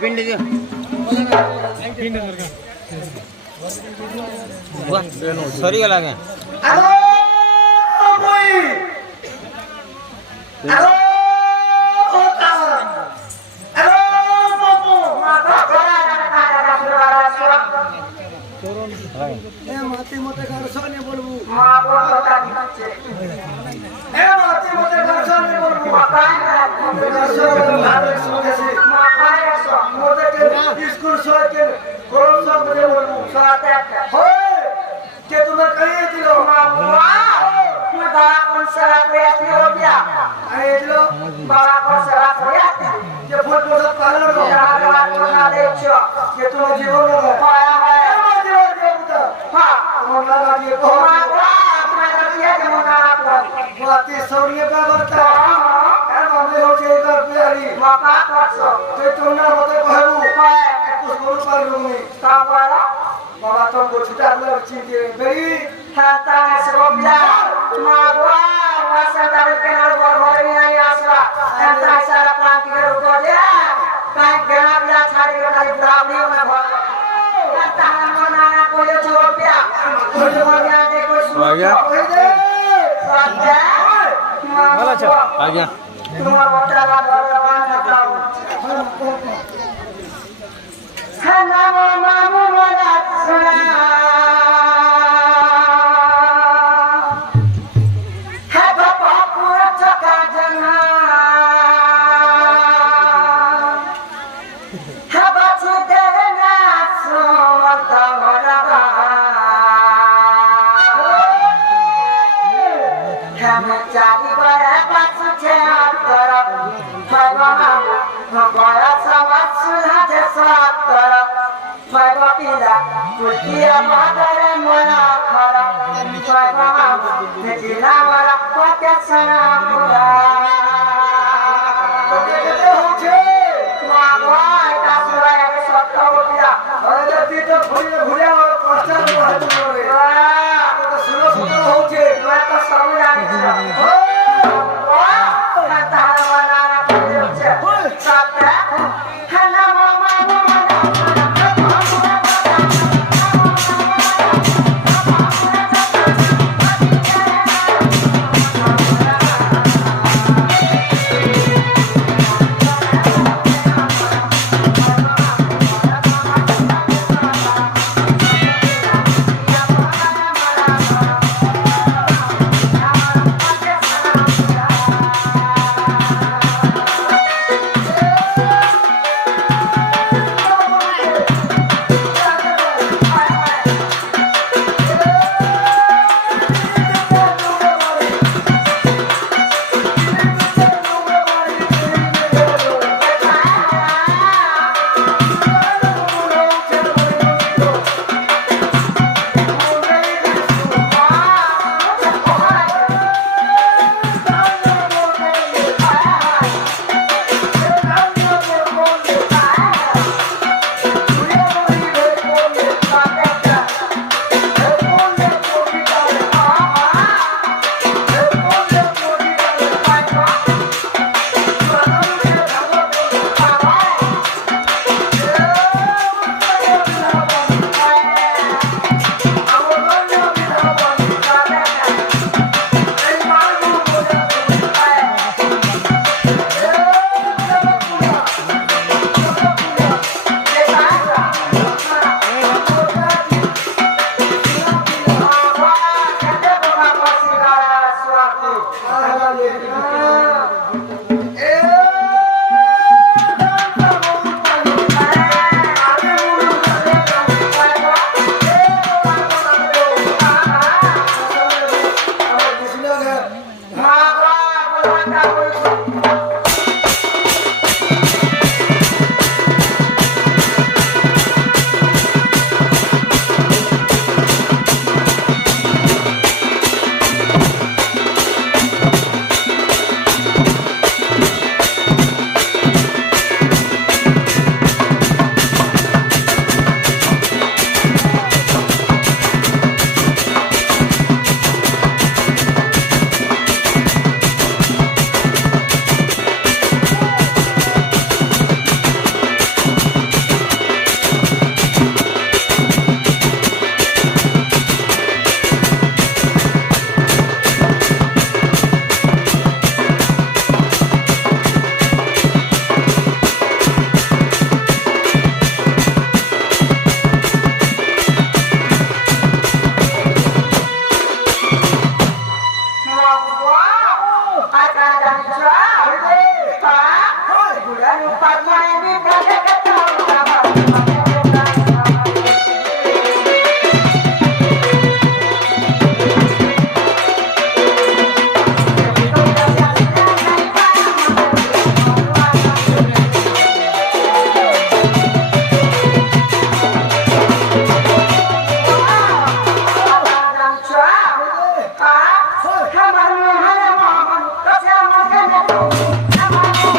पिंड दियो सरी गला के हेलो बोई हेलो होता हेलो बाबू माता करा ए माती मोते घर सोने बोलबू मां बोलता दिखे ए माती मोते घर सोने बोलबू माता घर सोने भारे सोने से माता सो मोते के स्कूल सो के कोन सो मुझे बोलबू साथे हो के तुम कहिए दिलो बाबा मैं बड़ा कौन सारा प्रयास हो गया आए दिलो बड़ा कौन सारा प्रयास ये फुल को सब पालन लो बड़ा को ना देखो के तुम जीवन में पाया है हां मोना लगी को माता अपना दिया के मोना आपको बाती सौरिये का बता है मम्मी हो जे कर प्यारी माता कसो ते तुम ना मते कहबू कुछ बोल पर लूंगी का वाला बाबा तुमको छुटा लग चीजे गई Kata sebabnya magwa masa dari kenal borhori yang asla entah salah pelantik rukoja kai genap ya cari kali berani mabwa kata mana koyo sebabnya sebabnya dekho Aja. saja Mana cak? Aja. तुम्हारा बच्चा का भगवान करता हूँ है नामो नामो वाला सुना है बाबा पूरा चका जना है बच्चे तेरे नाच सुनता वाला है मैं चाली बड़ा बच्चे Magaya sawat sudah jasad terap, magapila kutia magara mana khara, magam nejina mara paket sana pura. Kete hoche, magay kasura yang sota hotia, ada tidak boleh pasal buat boleh. Kita sudah sota hoche, kita sambil ni. Come on,